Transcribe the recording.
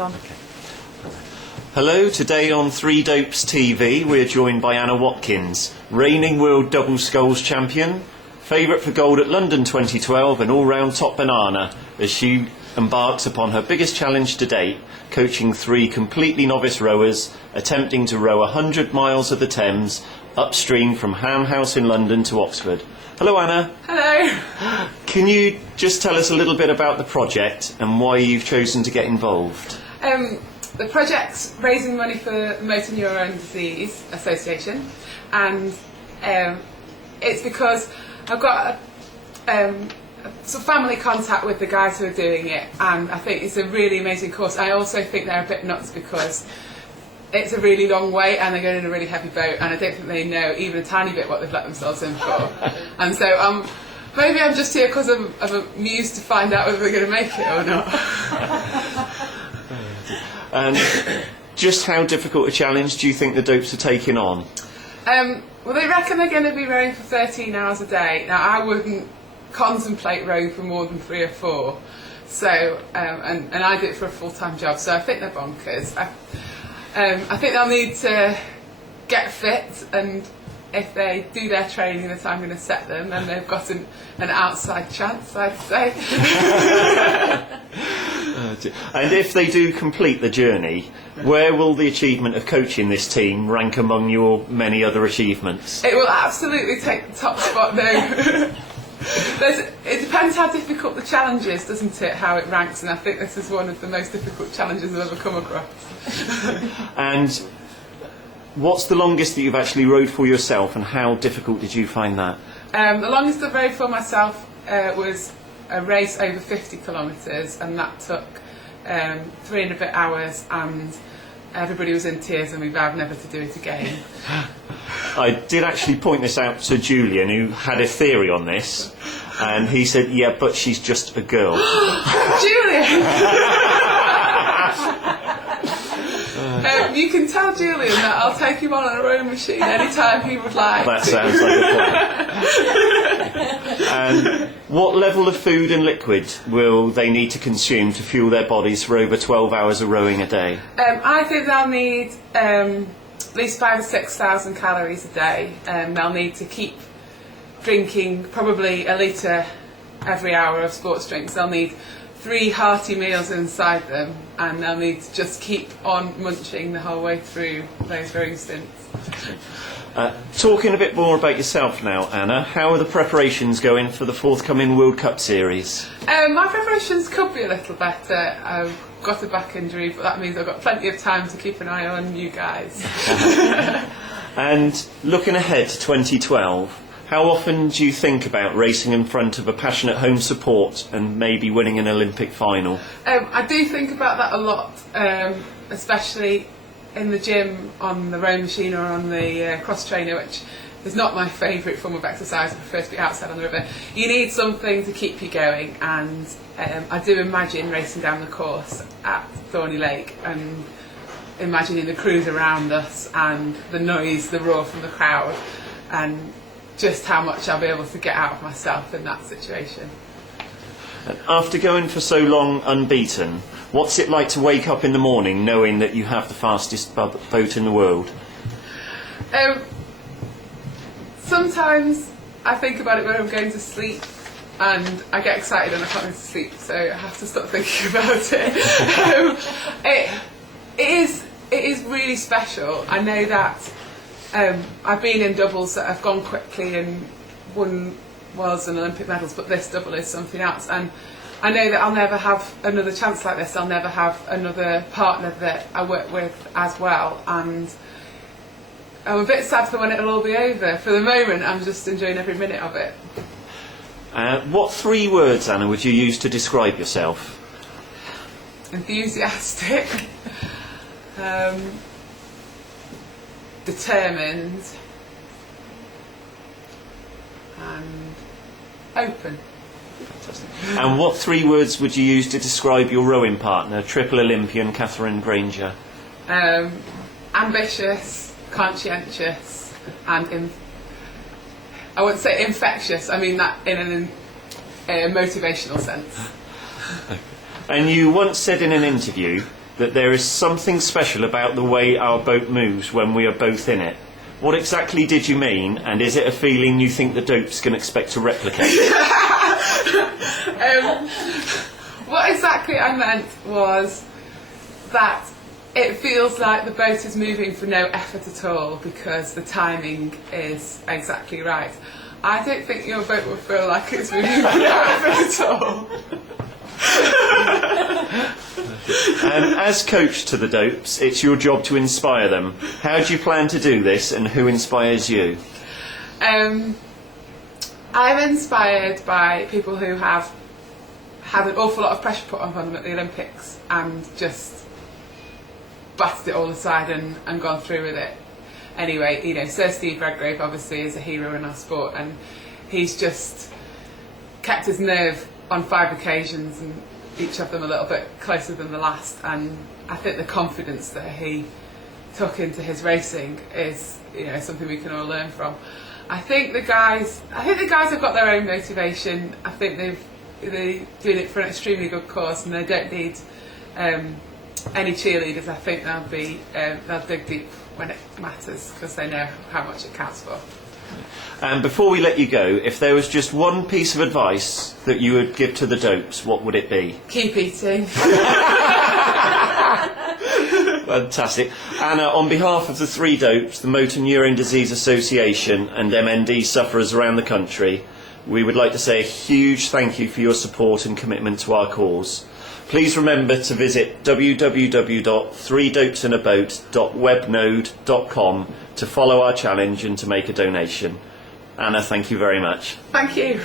on. Okay. Hello, today on Three Dopes TV we're joined by Anna Watkins, reigning world double sculls champion, favourite for gold at London 2012 and all-round top banana as she embarks upon her biggest challenge to date, coaching 3 completely novice rowers, attempting to row 100 miles of the Thames upstream from Ham House in London to Oxford. Hello Anna. Hello. Can you just tell us a little bit about the project and why you've chosen to get involved? The project's raising money for the Motor Neurone Disease Association, and it's because I've got some family contact with the guys who are doing it, and I think it's a really amazing course. I also think they're a bit nuts because it's a really long way and they're going in a really heavy boat, and I don't think they know even a tiny bit what they've let themselves in for. And so maybe I'm just here because I'm amused to find out whether they're going to make it or not. And just how difficult a challenge do you think the Dopes are taking on? Well, they reckon they're going to be rowing for 13 hours a day. Now, I wouldn't contemplate rowing for more than 3 or 4. So, and I do it for a full-time job, so I think they're bonkers. I think they'll need to get fit, and if they do their training the time I'm going to set them, then they've got an outside chance, I'd say. And if they do complete the journey, where will the achievement of coaching this team rank among your many other achievements? It will absolutely take the top spot now. It depends how difficult the challenge is, doesn't it, how it ranks, and I think this is one of the most difficult challenges I've ever come across. And what's the longest that you've actually rowed for yourself, and how difficult did you find that? The longest I've rowed for myself was a race over 50 kilometres, and that took 3 and a bit hours, and everybody was in tears and we vowed never to do it again. I did actually point this out to Julian, who had a theory on this, and he said, yeah, but she's just a girl. Julian! You can tell Julian that I'll take him on a rowing machine anytime he would like. That sounds like a plan. And what level of food and liquid will they need to consume to fuel their bodies for over 12 hours of rowing a day? I think they'll need at least 5,000 or 6,000 calories a day. They'll need to keep drinking probably a litre every hour of sports drinks. They'll need 3 hearty meals inside them, and they'll need to just keep on munching the whole way through those rowing stints. Talking a bit more about yourself now, Anna, how are the preparations going for the forthcoming World Cup series? My preparations could be a little better. I've got a back injury, but that means I've got plenty of time to keep an eye on you guys. And looking ahead to 2012, how often do you think about racing in front of a passionate home support and maybe winning an Olympic final? I do think about that a lot, especially in the gym on the rowing machine or on the cross trainer, which is not my favourite form of exercise. I prefer to be outside on the river. You need something to keep you going, and I do imagine racing down the course at Thorny Lake and imagining the crews around us and the noise, the roar from the crowd, and just how much I'll be able to get out of myself in that situation. And after going for so long unbeaten, what's it like to wake up in the morning knowing that you have the fastest boat in the world? Sometimes I think about it when I'm going to sleep, and I get excited and I can't go to sleep, so I have to stop thinking about it. It is really special. I know that I've been in doubles that have gone quickly and won worlds and Olympic medals, but this double is something else, and I know that I'll never have another chance like this. I'll never have another partner that I work with as well, and I'm a bit sad for when it'll all be over. For the moment, I'm just enjoying every minute of it. What 3 words, Anna, would you use to describe yourself? Enthusiastic, determined, and open. Fantastic. And what 3 words would you use to describe your rowing partner, Triple Olympian Catherine Granger? Ambitious, conscientious, and I wouldn't say infectious. I mean that in a motivational sense. And you once said in an interview that there is something special about the way our boat moves when we are both in it. What exactly did you mean, and is it a feeling you think the dopes can expect to replicate? What exactly I meant was that it feels like the boat is moving for no effort at all because the timing is exactly right. I don't think your boat will feel like it's moving for no effort at all. And as coach to the dopes, it's your job to inspire them. How do you plan to do this, and who inspires you? I'm inspired by people who have had an awful lot of pressure put on them at the Olympics and just batted it all aside and gone through with it. Anyway, you know, Sir Steve Redgrave obviously is a hero in our sport, and he's just kept his nerve on 5 occasions, and each of them a little bit closer than the last. And I think the confidence that he took into his racing is, you know, something we can all learn from. I think the guys have got their own motivation. I think they're doing it for an extremely good cause, and they don't need any cheerleaders. I think they'll dig deep when it matters because they know how much it counts for. And before we let you go, if there was just one piece of advice that you would give to the dopes, what would it be? Keep eating. Fantastic. Anna, on behalf of the 3 dopes, the Motor Neurone Disease Association and MND sufferers around the country, we would like to say a huge thank you for your support and commitment to our cause. Please remember to visit www.3dopesinaboat.webnode.com to follow our challenge and to make a donation. Anna, thank you very much. Thank you.